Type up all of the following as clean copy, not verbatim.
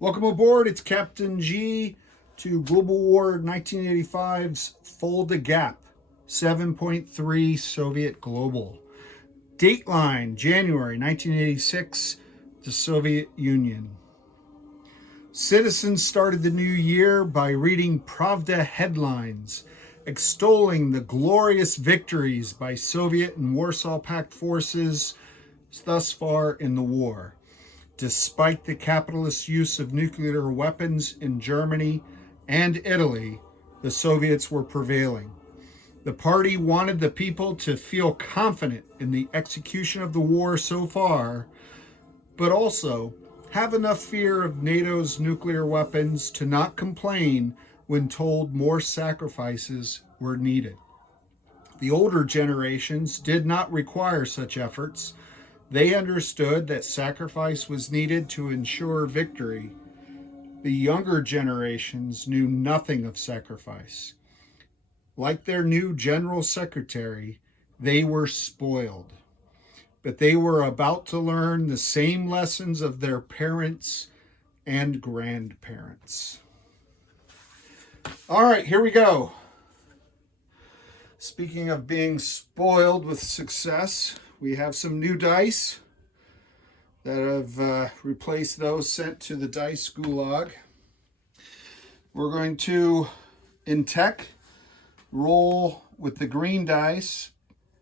Welcome aboard. It's Captain G to Global War 1985's Fulda Gap, 7.3 Soviet Global. Dateline, January 1986, the Soviet Union. Citizens started the new year by reading Pravda headlines, extolling the glorious victories by Soviet and Warsaw Pact forces thus far in the war. Despite the capitalist use of nuclear weapons in Germany and Italy, the Soviets were prevailing. The party wanted the people to feel confident in the execution of the war so far, but also have enough fear of NATO's nuclear weapons to not complain when told more sacrifices were needed. The older generations did not require such efforts. They understood that sacrifice was needed to ensure victory. The younger generations knew nothing of sacrifice. Like their new general secretary, they were spoiled. But they were about to learn the same lessons of their parents and grandparents. All right, here we go. Speaking of being spoiled with success, we have some new dice that have replaced those sent to the dice gulag. We're going to, in tech, roll with the green dice,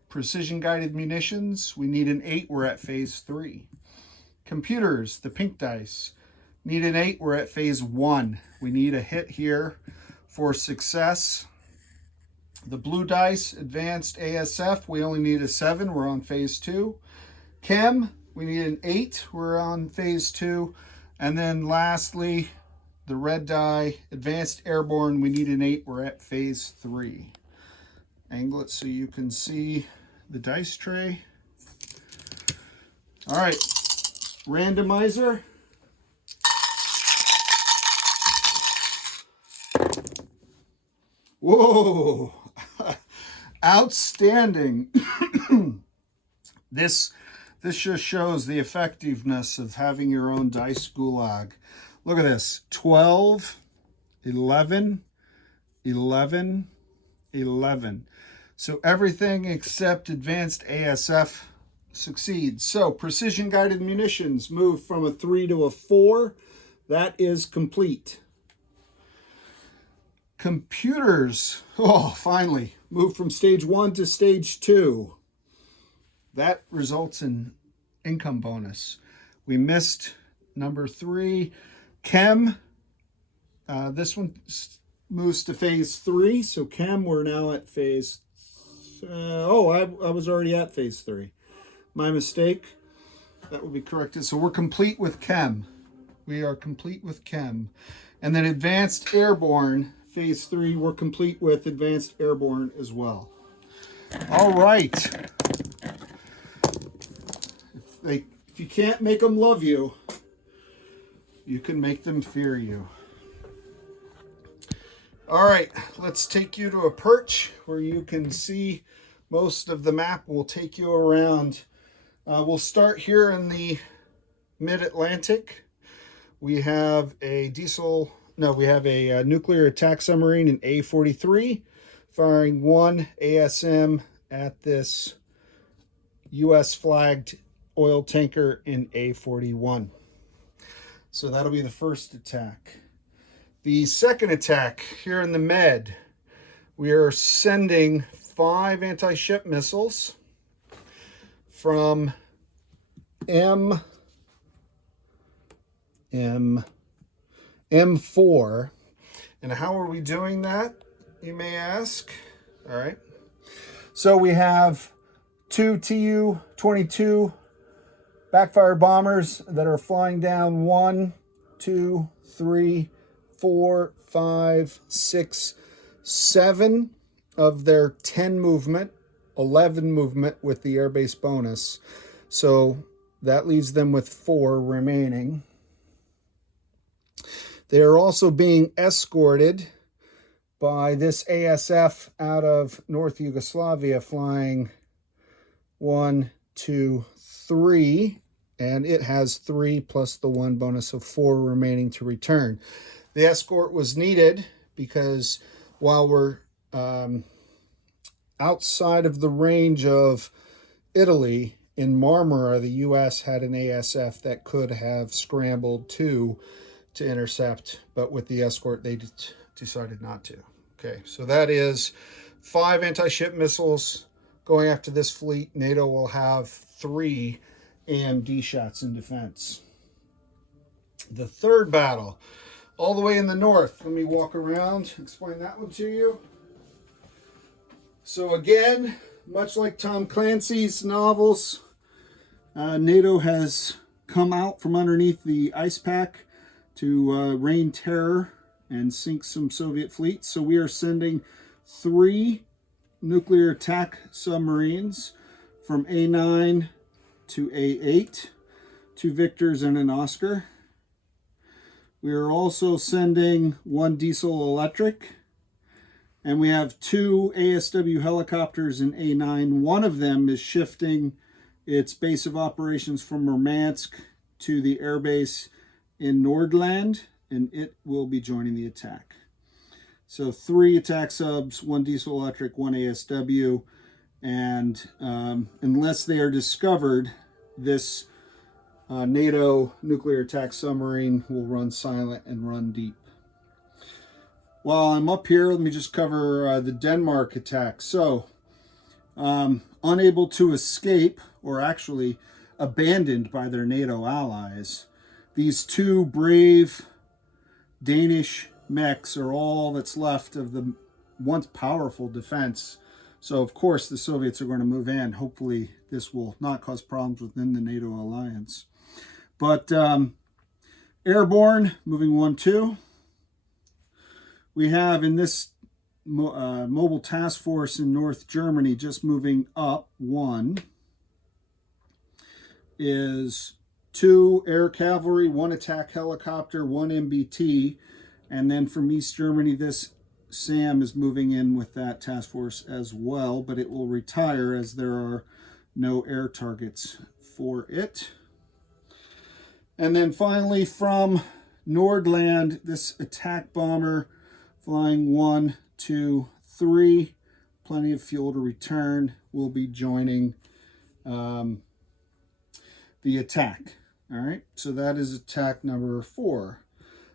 precision guided munitions. We need an 8, we're at phase 3. Computers, the pink dice, need an 8, we're at phase 1. We need a hit here for success. The blue dice, advanced ASF, we only need a 7, we're on phase 2. Chem, we need an 8, we're on phase 2. And then lastly, the red die, advanced airborne, we need an 8, we're at phase 3. Angle it so you can see the dice tray. All right, randomizer. Whoa, outstanding. This just shows the effectiveness of having your own dice gulag. Look at this, 12, 11, 11, 11. So everything except advanced ASF succeeds. So precision guided munitions move from a 3 to a 4. That is complete. Computers, finally, move from stage 1 to stage 2. That results in income bonus. We missed number 3. Chem, this one moves to phase 3. So Chem, we're now at phase, I was already at phase 3. My mistake. That will be corrected. So we're complete with Chem. We are complete with Chem. And then advanced airborne, phase 3, we're complete with advanced airborne as well. All right. If you can't make them love you, you can make them fear you. All right, let's take you to a perch where you can see most of the map. We'll take you around. We'll start here in the mid-Atlantic. We have a nuclear attack submarine in A-43 firing 1 ASM at this U.S. flagged oil tanker in A-41. So that'll be the first attack. The second attack here in the Med, we are sending 5 anti-ship missiles from M4. And how are we doing that, you may ask? All right. So we have 2 Tu-22 backfire bombers that are flying down 1, 2, 3, 4, 5, 6, 7 of their 10 movement, 11 movement with the airbase bonus. So that leaves them with 4 remaining. They are also being escorted by this ASF out of North Yugoslavia flying 1, 2, 3 and it has 3 plus the 1 bonus of 4 remaining to return. The escort was needed because while we're outside of the range of Italy, in Marmara, the U.S. had an ASF that could have scrambled to intercept, but with the escort, they decided not to. Okay, so that is 5 anti-ship missiles going after this fleet. NATO will have 3 AMD shots in defense. The third battle, all the way in the north. Let me walk around, explain that one to you. So again, much like Tom Clancy's novels, NATO has come out from underneath the ice pack to rain terror and sink some Soviet fleets. So we are sending 3 nuclear attack submarines from A9 to A8, 2 Victors and an Oscar. We are also sending 1 diesel electric, and we have 2 ASW helicopters in A9. One of them is shifting its base of operations from Murmansk to the airbase in Nordland, and it will be joining the attack. So 3 attack subs, 1 diesel electric, 1 ASW, and unless they are discovered, this NATO nuclear attack submarine will run silent and run deep. While I'm up here, let me just cover the Denmark attack. So, unable to escape, or actually abandoned by their NATO allies, these 2 brave Danish mechs are all that's left of the once powerful defense. So, of course, the Soviets are going to move in. Hopefully, this will not cause problems within the NATO alliance. But airborne, moving 1-2. We have in this mobile task force in North Germany, just moving up 1, is 2 air cavalry, 1 attack helicopter, 1 MBT. And then from East Germany, this SAM is moving in with that task force as well, but it will retire as there are no air targets for it. And then finally from Nordland, this attack bomber flying 1, 2, 3, plenty of fuel to return, will be joining the attack. All right, so that is attack number 4.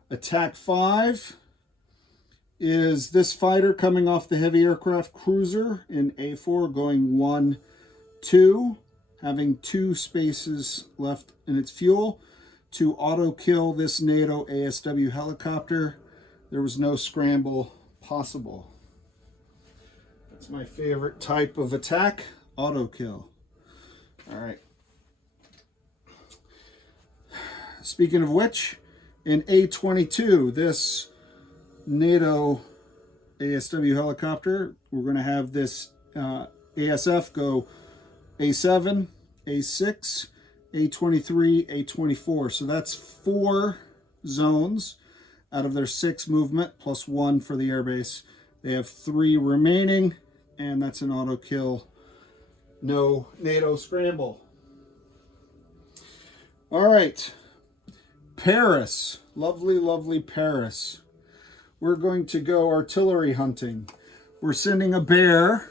Attack 5 is this fighter coming off the heavy aircraft cruiser in A4, going 1, 2, having 2 spaces left in its fuel to auto-kill this NATO ASW helicopter. There was no scramble possible. That's my favorite type of attack, auto-kill. All right. Speaking of which, in A22, this NATO ASW helicopter, we're going to have this ASF go A7, A6, A23, A24. So that's 4 zones out of their 6 movement, plus 1 for the airbase. They have 3 remaining, and that's an auto kill. No NATO scramble. All right. Paris. Lovely, lovely Paris. We're going to go artillery hunting. We're sending a Bear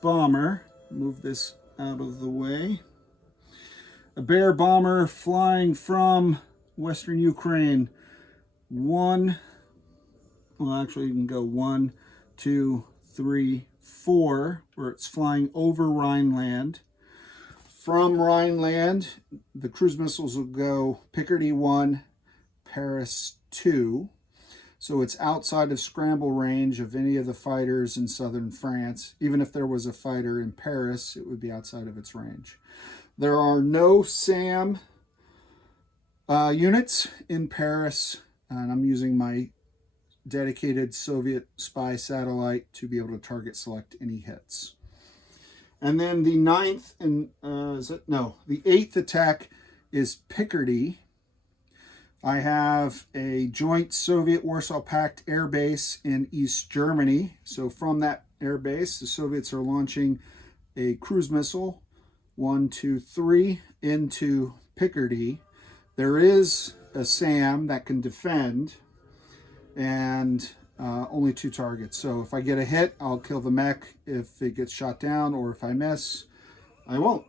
bomber. Move this out of the way. A Bear bomber flying from Western Ukraine. 1, well, actually you can go 1, 2, 3, 4, where it's flying over Rhineland. From Rhineland, the cruise missiles will go Picardy 1, Paris 2. So it's outside of scramble range of any of the fighters in southern France. Even if there was a fighter in Paris, it would be outside of its range. There are no SAM units in Paris, and I'm using my dedicated Soviet spy satellite to be able to target select any hits. And then the 9th and the 8th attack is Picardy. I have a joint Soviet Warsaw Pact air base in East Germany. So from that air base, the Soviets are launching a cruise missile, 1, 2, 3, into Picardy. There is a SAM that can defend, and only 2 targets. So if I get a hit, I'll kill the mech if it gets shot down, or if I miss, I won't.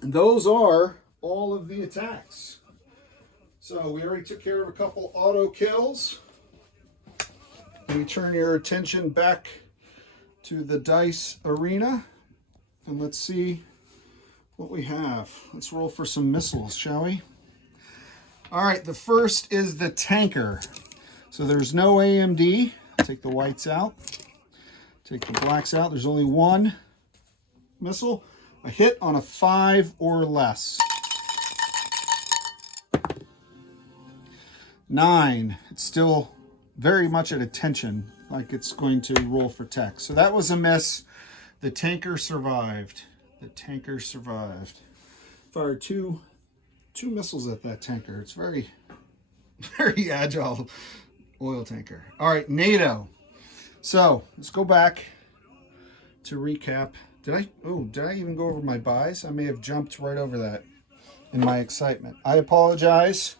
And those are all of the attacks. So we already took care of a couple auto kills. Let me turn your attention back to the dice arena, and let's see what we have. Let's roll for some missiles, shall we? All right, the first is the tanker. So there's no AMD. Take the whites out. Take the blacks out. There's only 1 missile. A hit on a 5 or less. 9. It's still very much at attention, like it's going to roll for tech. So that was a miss. The tanker survived. The tanker survived. Fired two missiles at that tanker. It's very, very agile oil tanker. All right, NATO. So let's go back to recap. Did I even go over my buys? I may have jumped right over that in my excitement. I apologize.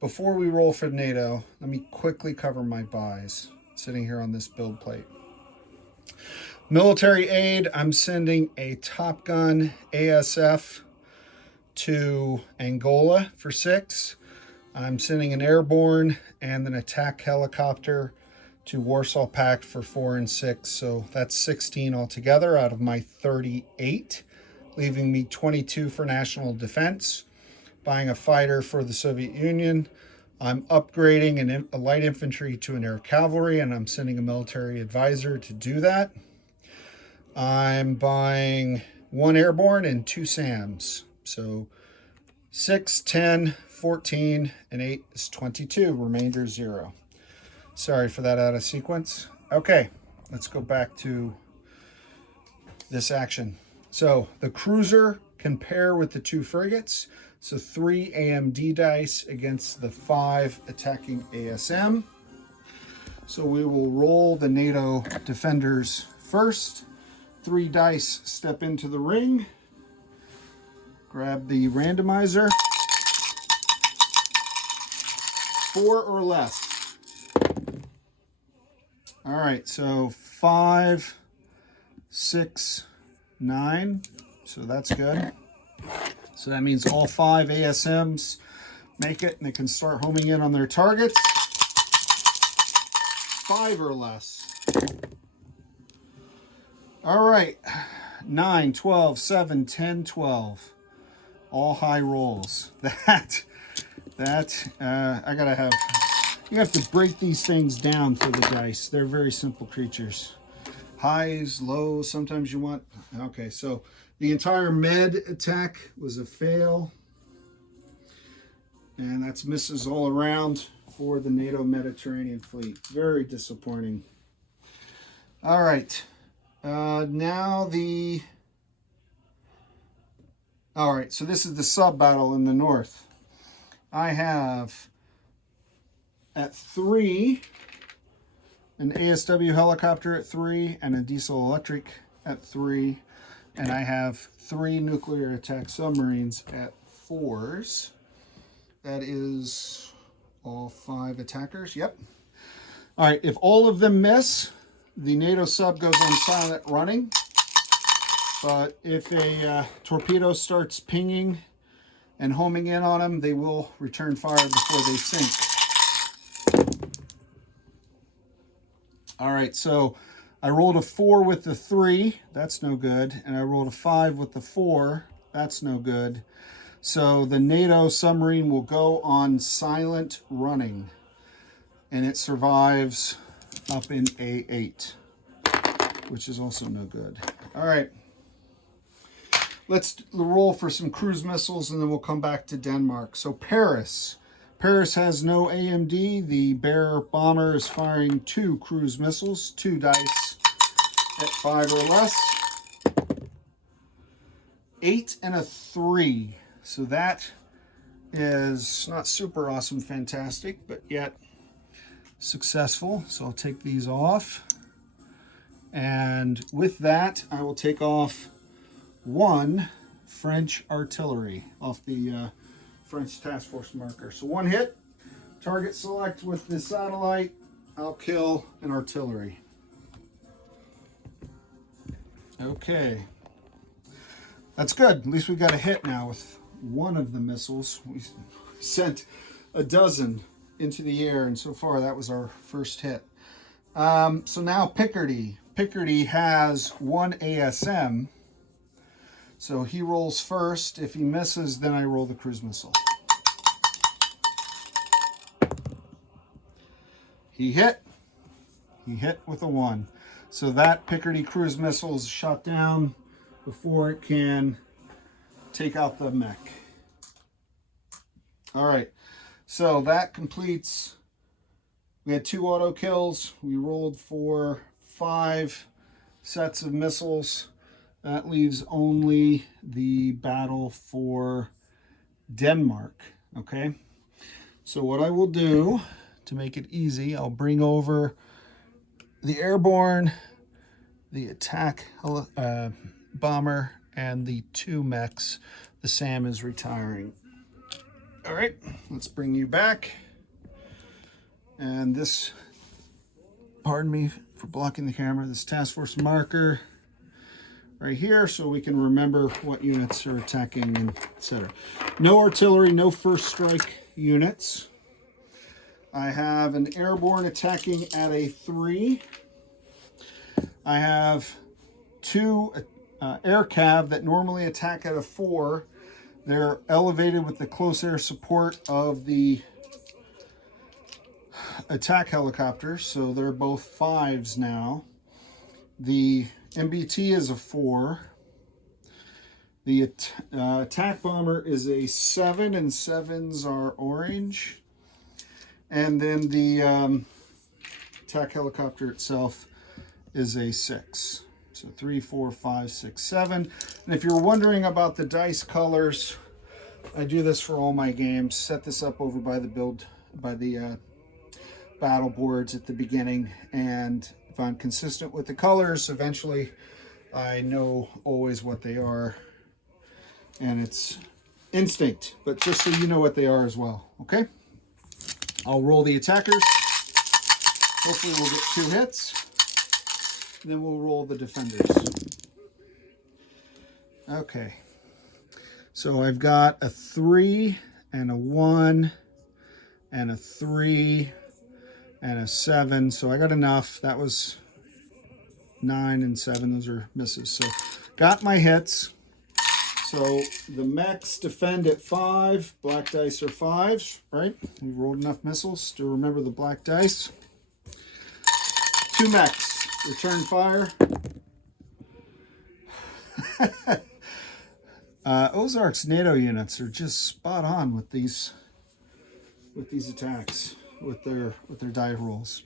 Before we roll for NATO, let me quickly cover my buys sitting here on this build plate. Military aid, I'm sending a Top Gun ASF to Angola for 6. I'm sending an airborne and an attack helicopter to Warsaw Pact for 4 and 6. So that's 16 altogether out of my 38, leaving me 22 for national defense. Buying a fighter for the Soviet Union. I'm upgrading a light infantry to an air cavalry, and I'm sending a military advisor to do that. I'm buying 1 airborne and 2 SAMs. So 6, 10, 14, and 8 is 22. Remainder 0. Sorry for that out of sequence. Okay, let's go back to this action. So the cruiser can pair with the 2 frigates. So 3 AMD dice against the 5 attacking ASM. So we will roll the NATO defenders first. 3 dice step into the ring. Grab the randomizer. 4 or less. All right, so 5, 6, 9. So that's good. So that means all 5 ASMs make it, and they can start homing in on their targets. 5 or less. All right, 9, 12, 7, 10, 12. All high rolls. I gotta have, you have to break these things down for the dice. They're very simple creatures. Highs, lows, sometimes you want, okay, so the entire med attack was a fail. And that's misses all around for the NATO Mediterranean fleet. Very disappointing. All right. All right, so this is the sub-battle in the north. I have at 3 an ASW helicopter at 3 and a diesel electric at 3. And I have 3 nuclear attack submarines at 4s. That is all 5 attackers. Yep. All right, if all of them miss, the NATO sub goes on silent running. But if a torpedo starts pinging and homing in on them, they will return fire before they sink. All right, so I rolled a 4 with the 3. That's no good. And I rolled a 5 with the 4. That's no good. So the NATO submarine will go on silent running. And it survives up in A8, which is also no good. All right. Let's roll for some cruise missiles, and then we'll come back to Denmark. So Paris. Paris has no AMD. The Bear bomber is firing 2 cruise missiles, 2 dice at 5 or less. 8 and a 3. So that is not super awesome, fantastic, but yet successful. So I'll take these off. And with that, I will take off 1 French artillery off the French task force marker. So one hit, target select with the satellite, I'll kill an artillery. Okay. That's good. At least we got a hit now with one of the missiles. We sent a dozen into the air, and so far that was our first hit. So now Picardy. Picardy has one ASM. So he rolls first. If he misses, then I roll the cruise missile. He hit. He hit with a 1. So that Picardy cruise missile is shot down before it can take out the mech. All right. So that completes. We had 2 auto kills. We rolled for 5 sets of missiles. That leaves only the battle for Denmark. Okay. So what I will do to make it easy, I'll bring over the airborne, the attack bomber, and the 2 mechs. The SAM is retiring. All right, let's bring you back. And this, pardon me for blocking the camera, this task force marker right here, so we can remember what units are attacking and etc. No artillery, no first strike units. I have an airborne attacking at a 3. I have 2 air cav that normally attack at a 4. They're elevated with the close air support of the attack helicopters, so they're both 5s now. The MBT is a 4. The attack bomber is a 7, and 7s are orange. And then the attack helicopter itself is a 6. So 3, 4, 5, 6, 7. And if you're wondering about the dice colors, I do this for all my games. Set this up over by the battle boards at the beginning, and if I'm consistent with the colors, eventually I know always what they are, and it's instinct, but just so you know what they are as well. Okay, I'll roll the attackers. Hopefully we'll get 2 hits, and then we'll roll the defenders. Okay, so I've got a 3 and a 1 and a 3 and a 7, so I got enough. That was 9 and 7. Those are misses. So got my hits. So the mechs defend at 5. Black dice are 5s, right? We rolled enough missiles to remember the black dice. 2 mechs return fire. Ozark's NATO units are just spot on with these attacks, with their die rolls.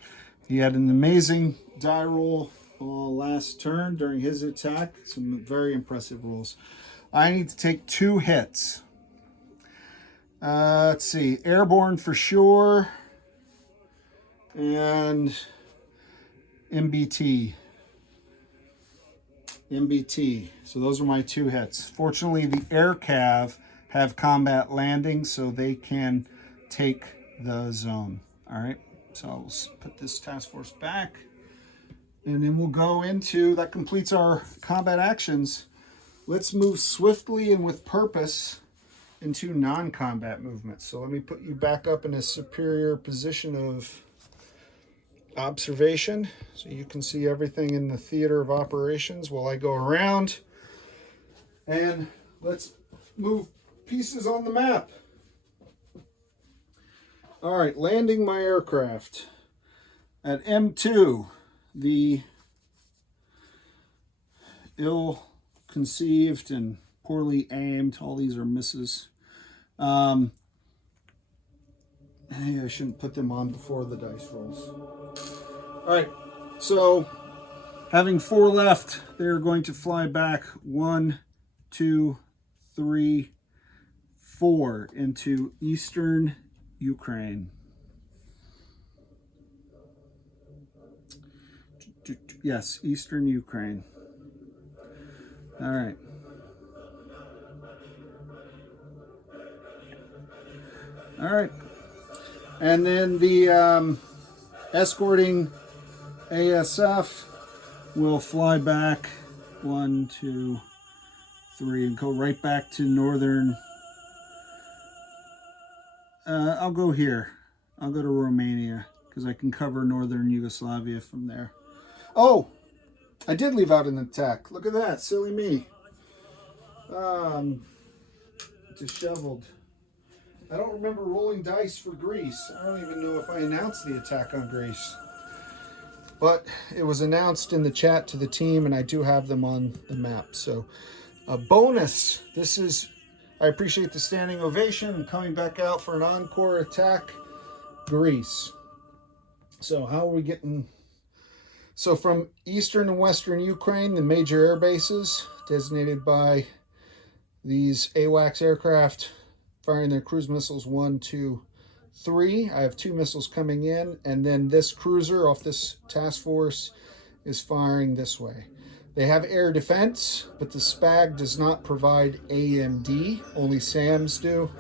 He had an amazing die roll last turn during his attack. Some very impressive rolls. I need to take 2 hits. Let's see, airborne for sure, and MBT. So those are my 2 hits. Fortunately, the air cav have combat landing, so they can take the zone. All right, so I'll put this task force back, and then we'll go into, that completes our combat actions. Let's move swiftly and with purpose into non-combat movements. So let me put you back up in a superior position of observation so you can see everything in the theater of operations while I go around. And let's move pieces on the map. All right, landing my aircraft at M2, the ill-conceived and poorly aimed. All these are misses. Maybe I shouldn't put them on before the dice rolls. All right, so having 4 left, they're going to fly back 1, 2, 3, 4 into eastern Ukraine. Yes, eastern Ukraine. All right. All right. And then the escorting ASF will fly back 1, 2, 3 and go right back to northern. I'll go here. I'll go to Romania because I can cover northern Yugoslavia from there. Oh, I did leave out an attack. Look at that. Silly me. Disheveled. I don't remember rolling dice for Greece. I don't even know if I announced the attack on Greece. But it was announced in the chat to the team, and I do have them on the map. So, a bonus. This is, I appreciate the standing ovation. I'm coming back out for an encore attack. Greece. So, how are we getting? So, from eastern and western Ukraine, the major air bases designated by these AWACS aircraft firing their cruise missiles 1, 2, 3. I have 2 missiles coming in, and then this cruiser off this task force is firing this way. They have air defense, but the SPAG does not provide AMD, only SAMs do.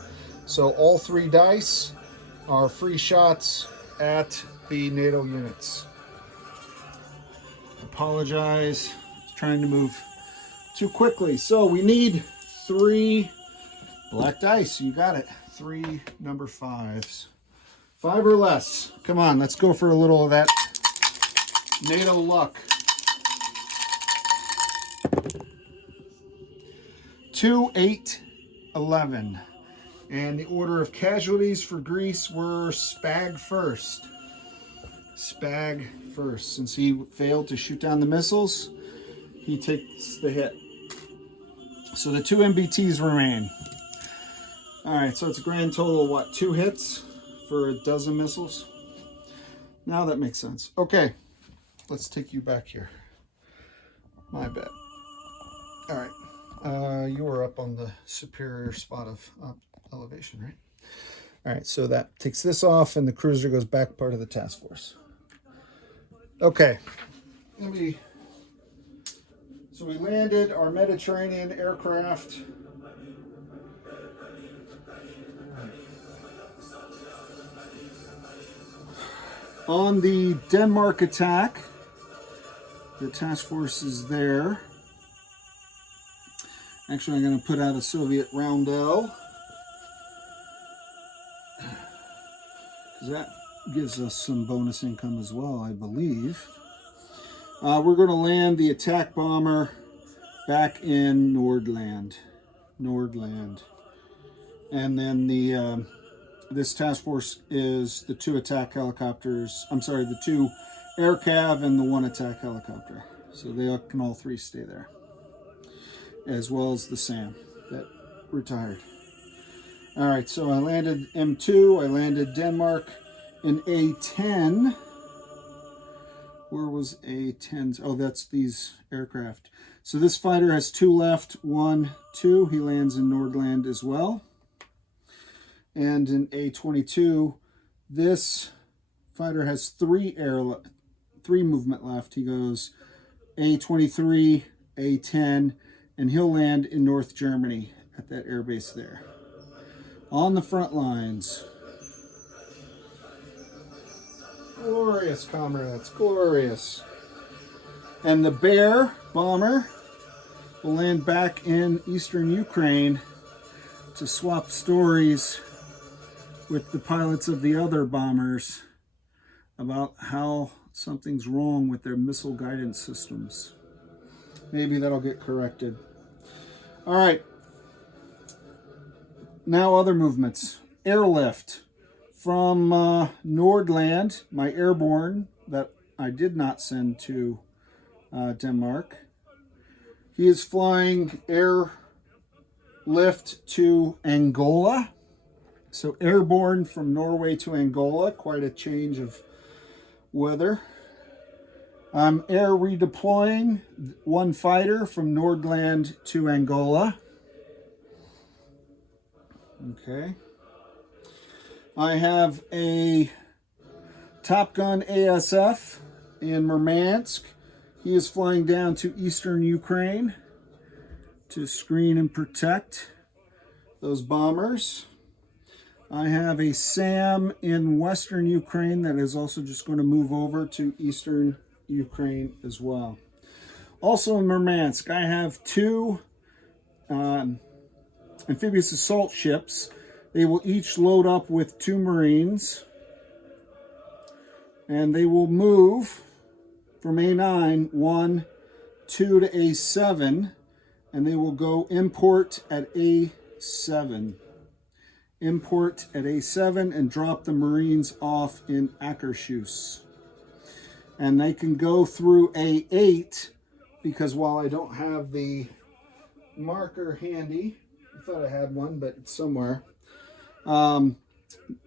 So all 3 dice are free shots at the NATO units. Apologize, trying to move too quickly. So we need 3 black dice. You got it. 3 number 5s. 5 or less. Come on, let's go for a little of that NATO luck. 2, 8, 11. And the order of casualties for Greece were SPAG first. SPAG first. Since he failed to shoot down the missiles, he takes the hit. So the 2 MBTs remain. All right, so it's a grand total of what? 2 hits for a dozen missiles? Now that makes sense. Okay, let's take you back here. My bad. All right, you were up on the superior spot of elevation, right? All right, so that takes this off and the cruiser goes back part of the task force. Okay, so we landed our Mediterranean aircraft. On the Denmark attack, the task force is there. Actually, I'm going to put out a Soviet roundel, because that gives us some bonus income as well, I believe. We're going to land the attack bomber back in Nordland. And then the this task force is the 2 attack helicopters. I'm sorry, the 2 air cav and the 1 attack helicopter. So they can all 3 stay there, as well as the SAM that retired. All right, so I landed M2. I landed Denmark in A10. Where was A10? Oh, that's these aircraft. So this fighter has 2 left, 1, 2. He lands in Nordland as well. And in A22, this fighter has 3 movement left. He goes A23, A10, and he'll land in North Germany at that airbase there. On the front lines. Glorious, comrades, glorious. And the Bear bomber will land back in eastern Ukraine to swap stories with the pilots of the other bombers about how something's wrong with their missile guidance systems. Maybe that'll get corrected. All right. Now other movements. Airlift from Nordland, my airborne that I did not send to Denmark. He is flying airlift to Angola. So airborne from Norway to Angola, quite a change of weather. I'm air redeploying 1 fighter from Nordland to Angola. Okay. I have a Top Gun ASF in Murmansk. He is flying down to eastern Ukraine to screen and protect those bombers. I have a SAM in Western Ukraine that is also just going to move over to Eastern Ukraine as well. Also in Murmansk, I have two amphibious assault ships. They will each load up with 2 Marines, and they will move from A9, 1, 2 to A7, and they will go import at A7. Import at A7 and drop the Marines off in Akershus. And they can go through A8, because while I don't have the marker handy, I thought I had one, but it's somewhere.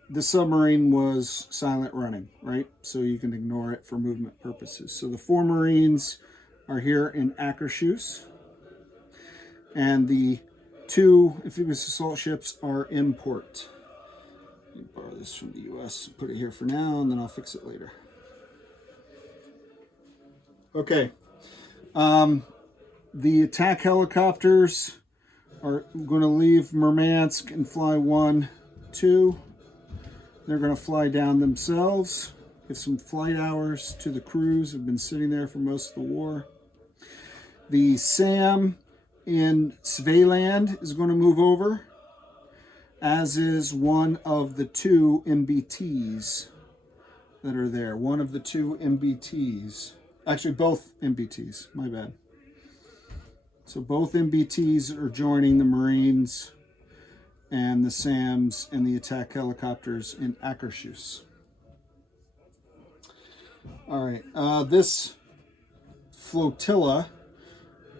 The submarine was silent running, right? So you can ignore it for movement purposes. So the 4 Marines are here in Akershus, and the 2 amphibious assault ships are in port. Let me borrow this from the US, put it here for now, and then I'll fix it later. Okay. The attack helicopters are going to leave Murmansk and fly 1, 2. They're going to fly down themselves, give some flight hours to the crews who've been sitting there for most of the war. The SAM in Svealand is going to move over, as is one of the 2 MBTs that are there. One of the 2 MBTs. Actually, both MBTs. My bad. So both MBTs are joining the Marines and the SAMs and the attack helicopters in Akershus. All right, this flotilla,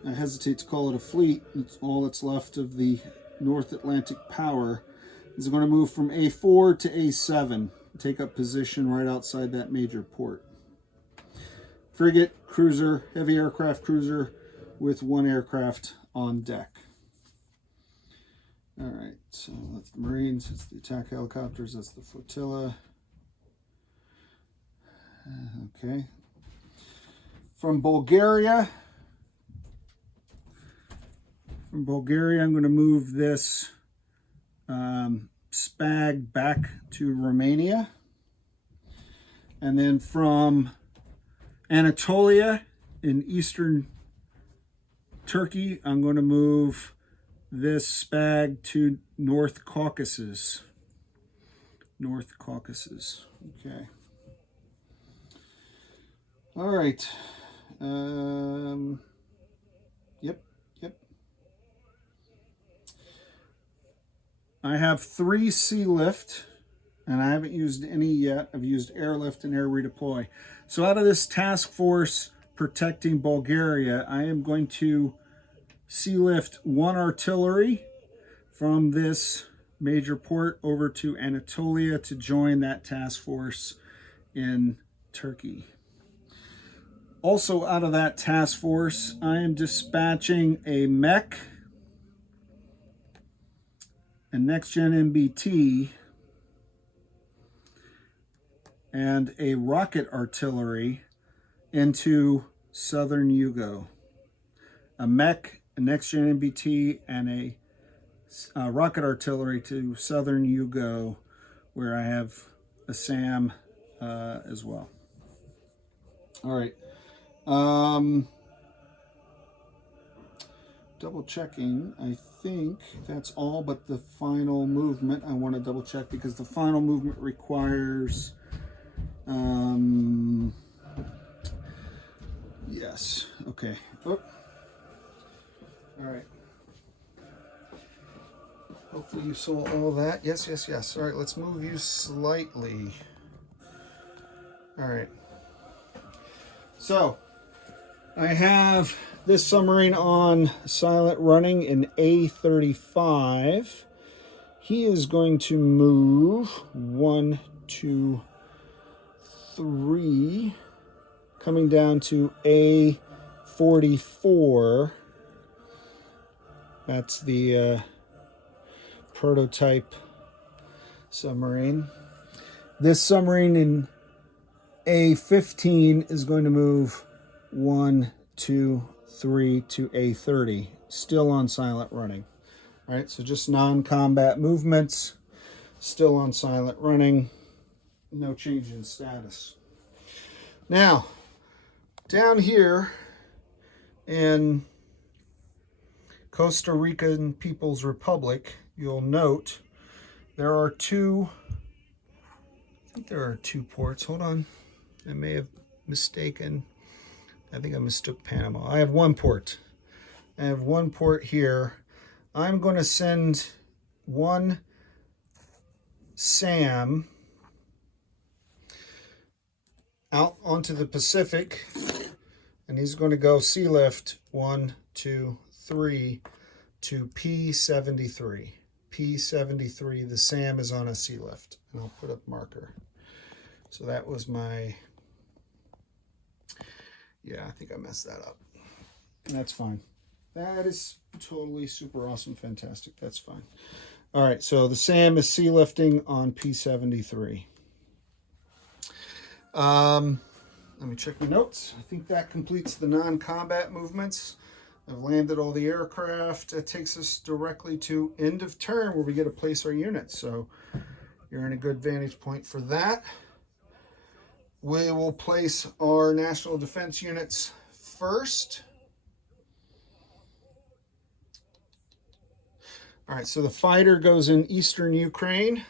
I hesitate to call it a fleet, it's all that's left of the North Atlantic power, is going to move from A4 to A7, take up position right outside that major port. Frigate, cruiser, heavy aircraft cruiser with 1 aircraft on deck. All right, so that's the Marines, that's the attack helicopters, that's the flotilla. Okay. From Bulgaria, I'm going to move this SPAG back to Romania. And then from Anatolia in eastern Turkey, I'm going to move this SPAG to North Caucasus. North Caucasus. Okay. All right. Yep. I have 3 sea lift, and I haven't used any yet. I've used airlift and air redeploy. So out of this task force protecting Bulgaria, I am going to sea lift 1 artillery from this major port over to Anatolia to join that task force in Turkey. Also out of that task force, I am dispatching a mech, a next-gen MBT, and a rocket artillery into southern Yugo. A mech, a next-gen MBT, and a rocket artillery to southern Yugo, where I have a SAM as well. All right. Double checking, I think that's all but the final movement. I want to double check because the final movement requires yes, okay. Oh. All right, hopefully you saw all that. Yes. All right, let's move you slightly. All right, so I have this submarine on silent running in A35. He is going to move 1, 2, 3, coming down to A44. That's the prototype submarine. This submarine in A15 is going to move 1, 2, 3 to A30, still on silent running. All right, so just non-combat movements. still on silent running, no change in status. Now, down here in Costa Rican People's Republic, you'll note there are two, I think there are two ports. Hold on, I may have mistaken. I think I mistook Panama. I have one port. I have one port here. I'm going to send one SAM out onto the Pacific, and he's going to go sea lift 1, 2, 3 to P73. P73, the SAM is on a sea lift, and I'll put a marker. So that was my, yeah, I think I messed that up. That's fine. That is totally super awesome, fantastic. That's fine. All right, so the SAM is sea lifting on P73. Let me check my notes. I think that completes the non-combat movements. I've landed all the aircraft. That takes us directly to end of turn where we get to place our units. So you're in a good vantage point for that. We will place our national defense units first. All right, so the fighter goes in eastern Ukraine.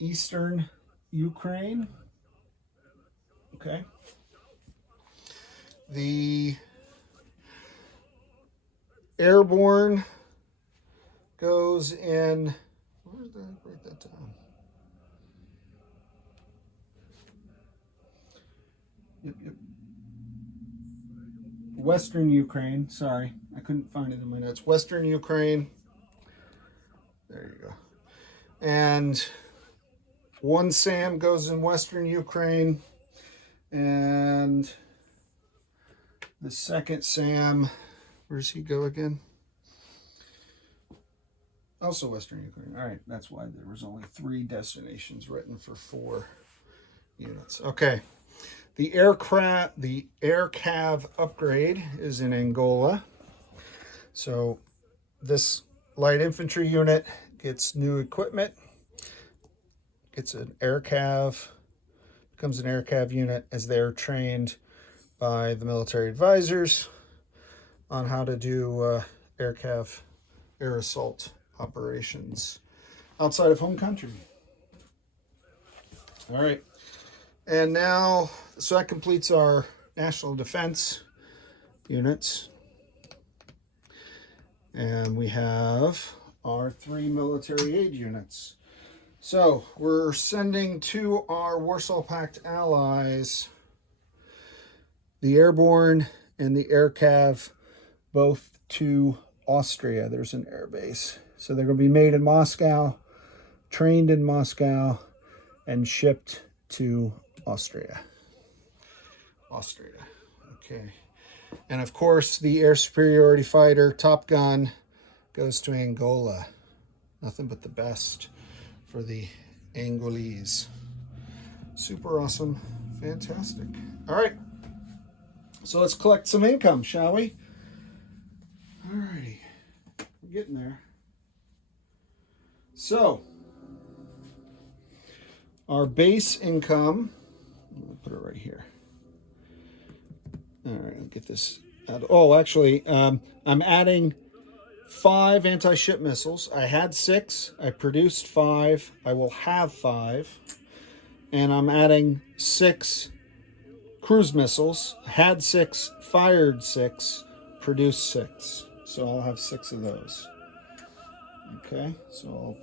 Eastern Ukraine. Okay. The airborne goes in, where did I write that down? Yep. Western Ukraine, sorry, I couldn't find it in my notes. Western Ukraine, there you go. And one SAM goes in Western Ukraine, and the second SAM, where does he go again? Also Western Ukraine. All right, that's why there was only 3 destinations written for 4 units. Okay, the AirCav upgrade is in Angola. So this light infantry unit gets new equipment, gets an AirCav, becomes an AirCav unit as they're trained by the military advisors on how to do AirCav air assault operations outside of home country. All right, and now, so that completes our national defense units. And we have our 3 military aid units. So we're sending to our Warsaw Pact allies the airborne and the AirCav, both to Austria. There's an air base. So they're going to be made in Moscow, trained in Moscow, and shipped to Austria. Okay. And of course, the air superiority fighter, Top Gun, goes to Angola. Nothing but the best for the Angolese. Super awesome. Fantastic. All right. So let's collect some income, shall we? All righty. We're getting there. So, our base income, I'll put it right here. All right, I'll get this out. Oh, actually, I'm adding 5 anti-ship missiles. I had 6. I produced 5. I will have 5. And I'm adding 6 cruise missiles. Had 6, fired 6, produced 6. So I'll have 6 of those. Okay, so I'll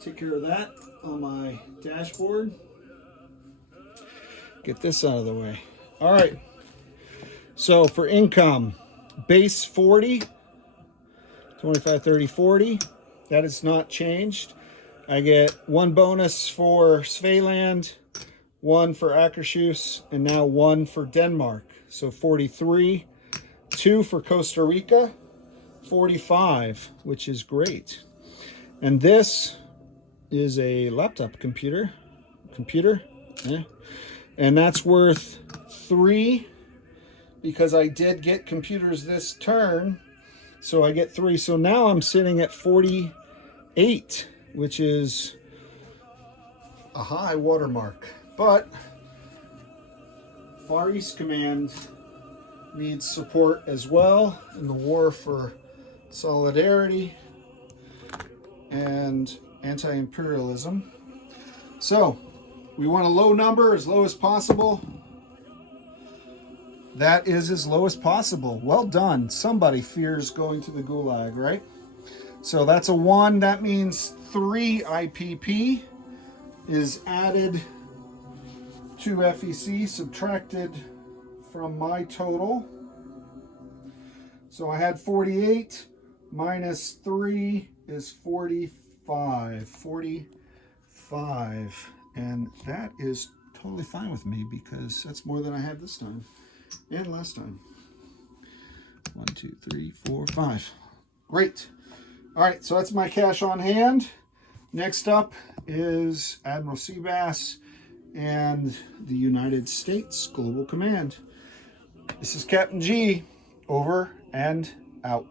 take care of that on my dashboard. Get this out of the way. All right. So for income, base 40, 25, 30, 40. That is not changed. I get 1 bonus for Svealand, 1 for Akershus, and now 1 for Denmark. So 43, 2 for Costa Rica, 45, which is great. And this is a laptop computer, yeah. And that's worth 3 because I did get computers this turn. So I get 3. So now I'm sitting at 48 which is a high watermark. But Far East Command needs support as well in the war for solidarity and anti-imperialism. So we want a low number, as low as possible. That is as low as possible. Well done. Somebody fears going to the gulag, right? So that's a 1. That means 3 IPP is added to FEC, subtracted from my total. So I had 48 minus 3 is 45. 45. And that is totally fine with me because that's more than I had this time and last time. 1, 2, 3, 4, 5. Great. All right, so that's my cash on hand. Next up is Admiral Seabass and the United States Global Command. This is Captain G, over and out.